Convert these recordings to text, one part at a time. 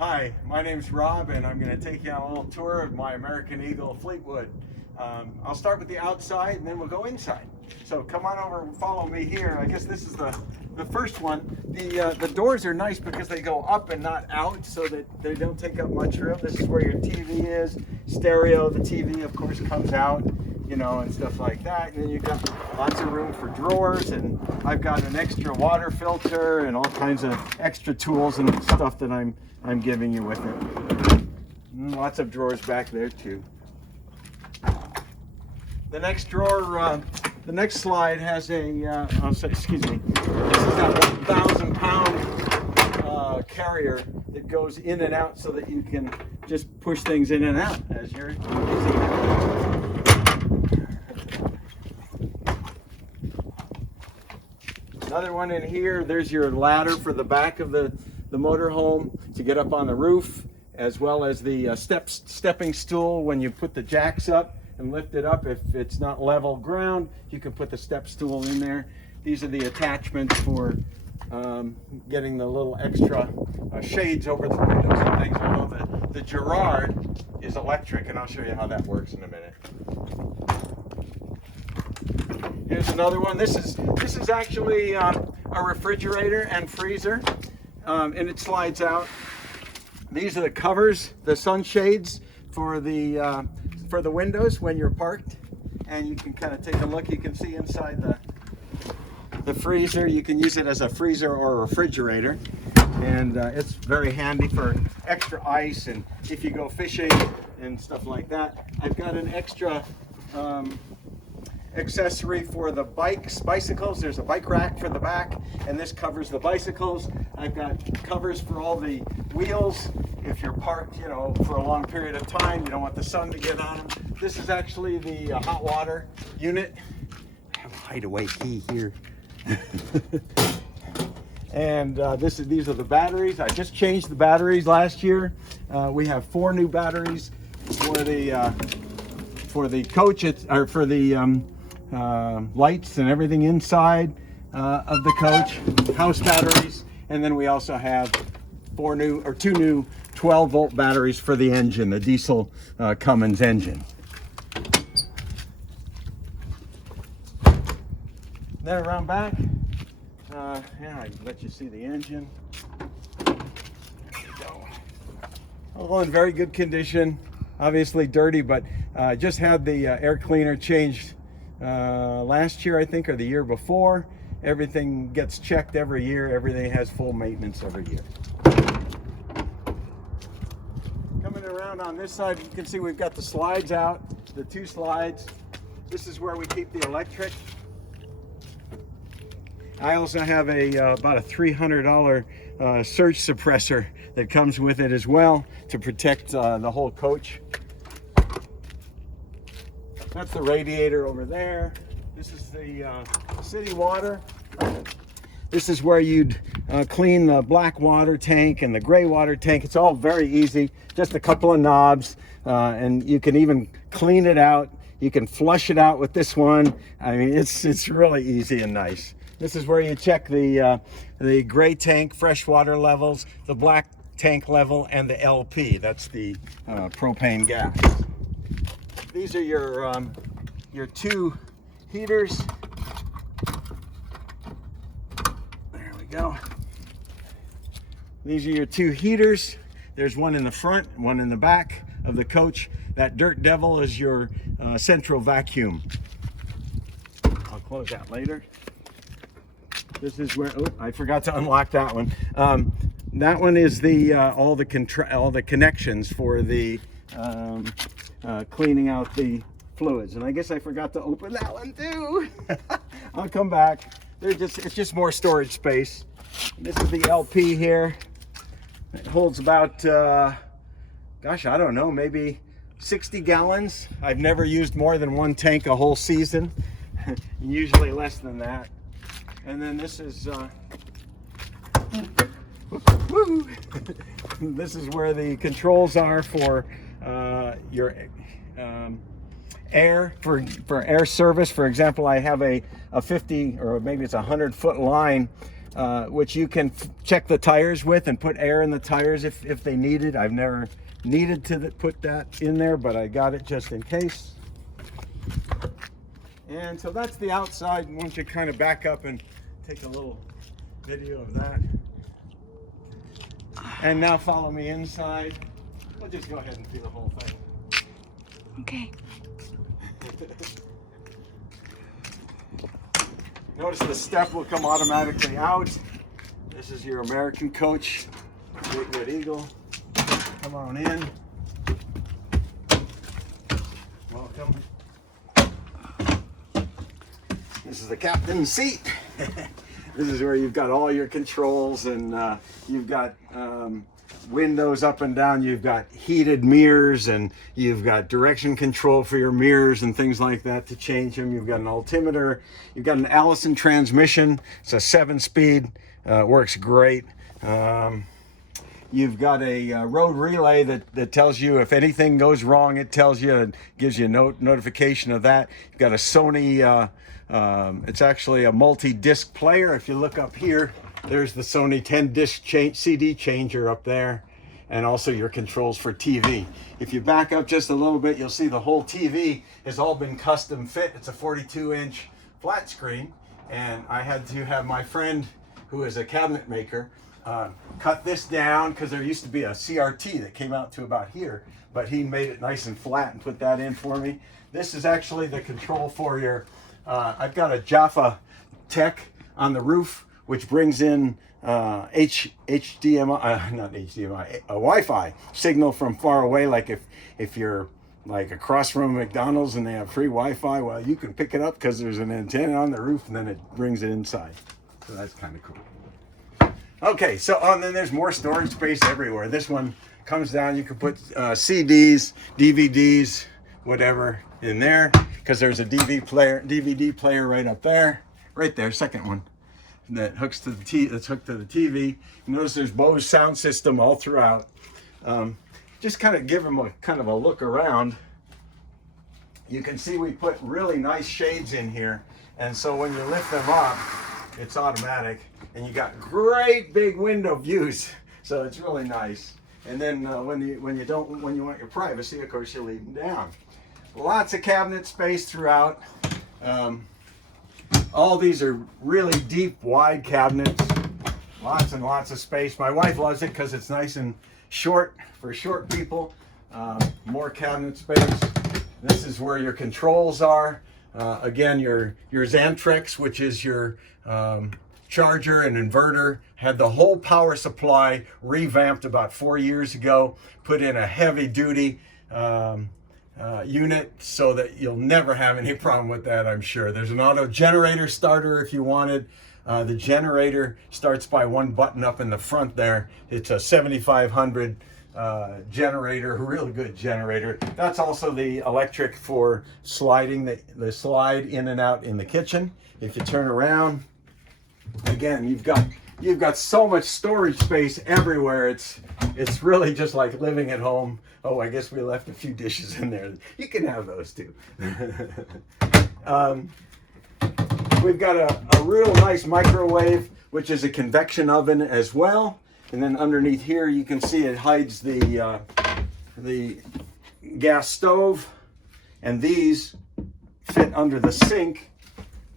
Hi, my name's Rob, and I'm going to take you on a little tour of my American Eagle Fleetwood. I'll start with the outside, and then we'll go inside. So come on over and follow me here. I guess this is the first one. The doors are nice because they go up and not out, so that they don't take up much room. This is where your TV is, stereo. The TV, of course, comes out, you know, and stuff like that. And then you've got lots of room for drawers, and I've got an extra water filter and all kinds of extra tools and stuff that I'm giving you with it. Lots of drawers back there too. The next drawer, the next slide has a, excuse me, this is a 1,000-pound carrier that goes in and out so that you can just push things in and out as you're using it. Another one in here, there's your ladder for the back of the motorhome to get up on the roof, as well as the stepping stool when you put the jacks up and lift it up. If it's not level ground, you can put the step stool in there. These are the attachments for getting the little extra shades over the windows and things. Although the Girard is electric, and I'll show you how that works in a minute. Here's another one. This is actually a refrigerator and freezer, and it slides out. These are the covers, the sunshades for the windows when you're parked, and you can kind of take a look. You can see inside the freezer. You can use it as a freezer or a refrigerator, and it's very handy for extra ice and if you go fishing and stuff like that. I've got an extra accessory for the bicycles. There's a bike rack for the back, and this covers the bicycles. I've got covers for all the wheels. If you're parked, you know, for a long period of time, you don't want the sun to get on them. This is actually the hot water unit. I have a hideaway key here. And these are the batteries. I just changed the batteries last year. We have 4 new batteries for the coach, or for the lights and everything inside of the coach, house batteries, and then we also have 2 new 12-volt batteries for the engine, the diesel Cummins engine. Then around back, yeah, I let you see the engine. There you go. All in very good condition. Obviously dirty, but just had the air cleaner changed last year, I think, or the year before. Everything gets checked every year. Everything has full maintenance every year. Coming around on this side, you can see we've got the slides out, the 2 slides. This is where we keep the electric. I also have about a $300 surge suppressor that comes with it as well to protect the whole coach. That's the radiator over there. This is the city water. This is where you'd clean the black water tank and the gray water tank. It's all very easy, just a couple of knobs, and you can even clean it out. You can flush it out with this one. I mean, it's really easy and nice. This is where you check the gray tank freshwater levels, the black tank level, and the LP. That's the propane gas. These are your 2 heaters. There we go. These are your 2 heaters. There's one in the front, one in the back of the coach. That Dirt Devil is your central vacuum. I'll close that later. This is where, oh, I forgot to unlock that one. That one is the all the connections for the cleaning out the fluids, and I guess I forgot to open that one too. I'll come back. It's just more storage space. This is the LP here. It holds about gosh, I don't know, maybe 60 gallons. I've never used more than 1 tank a whole season. Usually less than that. And then this is this is where the controls are for your air, for air service. For example, I have a 50 or maybe it's a 100-foot line which you can check the tires with and put air in the tires if they need it. I've never needed to put that in there, but I got it just in case. And so that's the outside. I want you to kind of back up and take a little video of that. And now follow me inside. We'll just go ahead and do the whole thing. Okay. Notice the step will come automatically out. This is your American coach, Fleetwood Eagle. Come on in. Welcome. This is the captain's seat. This is where you've got all your controls, and you've got windows up and down. You've got heated mirrors, and you've got direction control for your mirrors and things like that to change them. You've got an altimeter. You've got an Allison transmission. It's a 7-speed. Works great. You've got a road relay that tells you if anything goes wrong. It tells you and gives you a notification of that. You've got a Sony. It's actually a multi-disc player. If you look up here, there's the Sony 10-disc CD changer up there, and also your controls for TV. If you back up just a little bit, you'll see the whole TV has all been custom fit. It's a 42-inch flat screen, and I had to have my friend, who is a cabinet maker, cut this down because there used to be a CRT that came out to about here, but he made it nice and flat and put that in for me. This is actually the control for your I've got a Jaffa Tech on the roof, which brings in HDMI, not HDMI, a Wi-Fi signal from far away. Like if you're like across from McDonald's and they have free Wi-Fi, well, you can pick it up because there's an antenna on the roof, and then it brings it inside. So that's kind of cool. Okay, so and then there's more storage space everywhere. This one comes down. You can put CDs, DVDs, whatever in there, because there's a DVD player right up there, right there, second one, that hooks to the that's hooked to the TV. You notice there's Bose sound system all throughout. Just kind of give them a kind of a look around. You can see we put really nice shades in here, and so when you lift them up, it's automatic, and you got great big window views, so it's really nice. And then when you want your privacy, of course, you leave them down. Lots of cabinet space throughout. All these are really deep, wide cabinets. Lots and lots of space. My wife loves it because it's nice and short for short people. More cabinet space. This is where your controls are. Again, your Xantrex, which is your charger and inverter, had the whole power supply revamped about 4 years ago. Put in a heavy duty unit so that you'll never have any problem with that, I'm sure. There's an auto generator starter if you wanted. The generator starts by one button up in the front there. It's a 7500 generator, a really good generator. That's also the electric for sliding the slide in and out in the kitchen. If you turn around, again, you've got so much storage space everywhere. It's really just like living at home. Oh, I guess we left a few dishes in there. You can have those too. We've got a real nice microwave, which is a convection oven as well. And then underneath here, you can see it hides the gas stove. And these fit under the sink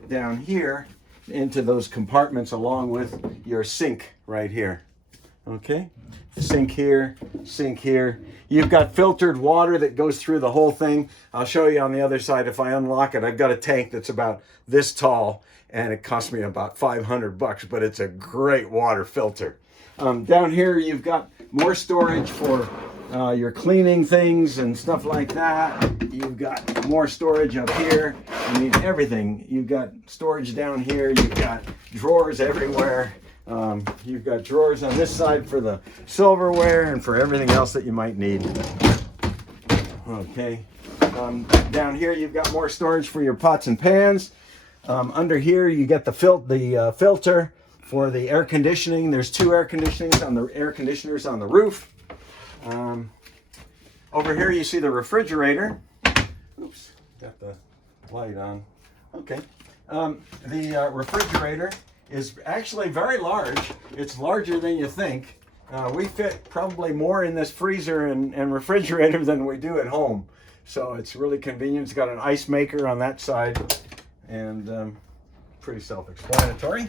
down here into those compartments along with your sink right here. Okay, sink here, sink here. You've got filtered water that goes through the whole thing. I'll show you on the other side. If I unlock it, I've got a tank that's about this tall, and it cost me about $500, but it's a great water filter. Down here, you've got more storage for your cleaning things and stuff like that. You've got more storage up here. I mean, everything. You've got storage down here. You've got drawers everywhere. You've got drawers on this side for the silverware and for everything else that you might need. Okay. Down here, you've got more storage for your pots and pans. Under here, you get the filter for the air conditioning. There's two air conditioners on the roof. Over here, you see the refrigerator. Oops, got the light on. Okay. The refrigerator is actually very large. It's larger than you think. We fit probably more in this freezer and refrigerator than we do at home. So it's really convenient. It's got an ice maker on that side, and pretty self-explanatory.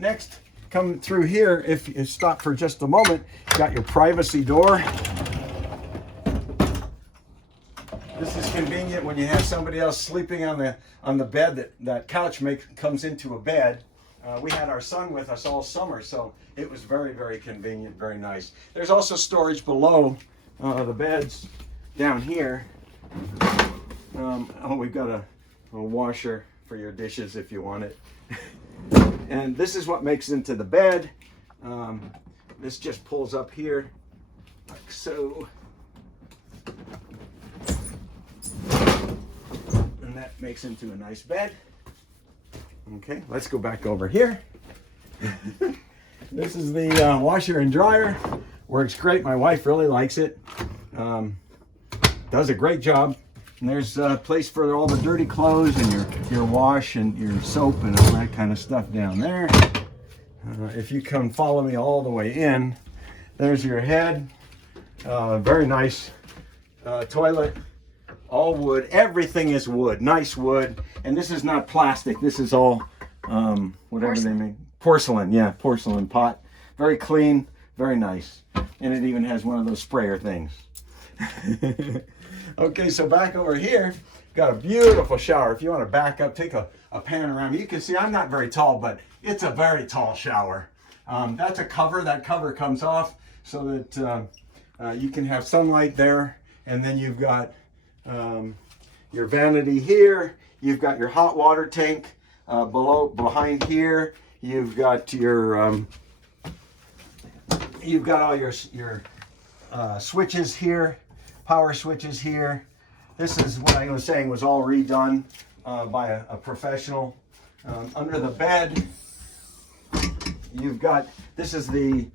Next, come through here, if you stop for just a moment, you got your privacy door. This is convenient when you have somebody else sleeping on the bed. That couch comes into a bed. We had our son with us all summer, so it was very, very convenient, very nice. There's also storage below the beds down here. Oh, we've got a washer for your dishes if you want it. And this is what makes into the bed. This just pulls up here like so. And that makes into a nice bed. Okay, let's go back over here. This is the washer and dryer. Works great. My wife really likes it. Does a great job. And there's a place for all the dirty clothes and your wash and your soap and all that kind of stuff down there. If you come follow me all the way in, there's your head. Very nice toilet. All wood. Everything is wood. Nice wood. And this is not plastic. This is all whatever they make. Porcelain. Yeah, porcelain pot. Very clean. Very nice. And it even has one of those sprayer things. Okay, so back over here, got a beautiful shower. If you want to back up, take a pan around. You can see I'm not very tall, but it's a very tall shower. That's a cover. That cover comes off so that you can have sunlight there. And then you've got your vanity here. You've got your hot water tank behind here. You've got your you've got all your switches here. Power switches here. This is what I was saying was all redone by a professional. Under the bed, you've got, this is the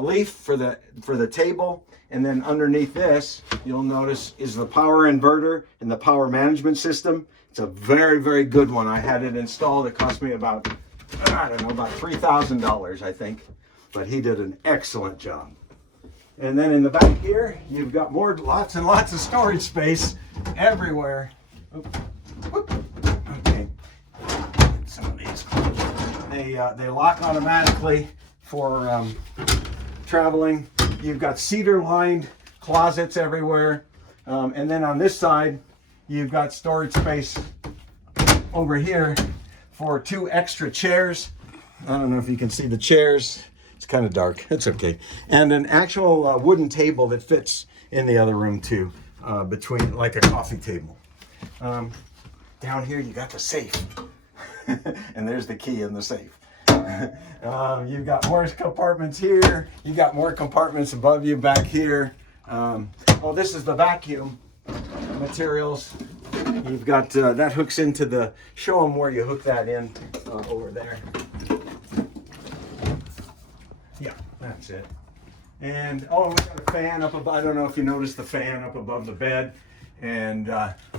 leaf for the table, and then underneath this, you'll notice is the power inverter and the power management system. It's a very, very good one. I had it installed. It cost me about, I don't know, about $3,000, I think, but he did an excellent job. And then in the back here, you've got lots and lots of storage space everywhere. Okay, some of these closed. They lock automatically for traveling. You've got cedar-lined closets everywhere, and then on this side, you've got storage space over here for 2 extra chairs. I don't know if you can see the chairs. It's kind of dark. It's okay. And an actual wooden table that fits in the other room too, between like a coffee table. Down here you got the safe. And there's the key in the safe. You've got more compartments here. You got more compartments above you back here. Oh, this is the vacuum materials. You've got that hooks into the, show them where you hook that in over there. Yeah, that's it. And oh, we got a fan up above. I don't know if you noticed the fan up above the bed, and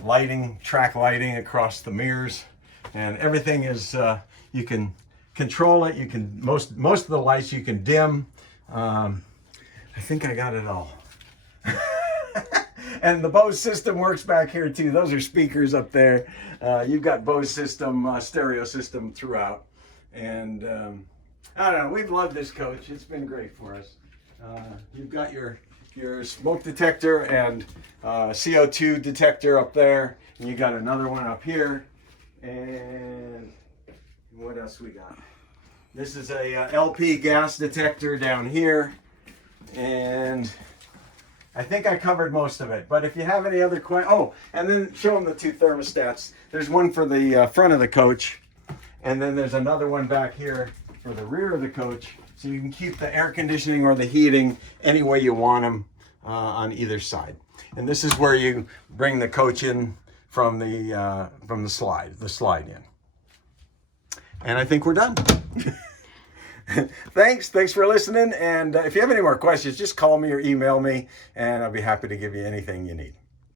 lighting, track lighting across the mirrors, and everything is you can control it. You can most of the lights you can dim. I think I got it all. And the Bose system works back here too. Those are speakers up there. You've got Bose system, stereo system throughout, and I don't know. We've loved this coach. It's been great for us. You've got your smoke detector and CO2 detector up there, and you got another one up here. And what else we got? This is a LP gas detector down here, and I think I covered most of it. But if you have any other questions, oh, and then show them the 2 thermostats. There's one for the front of the coach, and then there's another one back here for the rear of the coach, so you can keep the air conditioning or the heating any way you want them on either side. And this is where you bring the coach in from the slide in. And I think we're done. Thanks for listening. And if you have any more questions, just call me or email me, and I'll be happy to give you anything you need.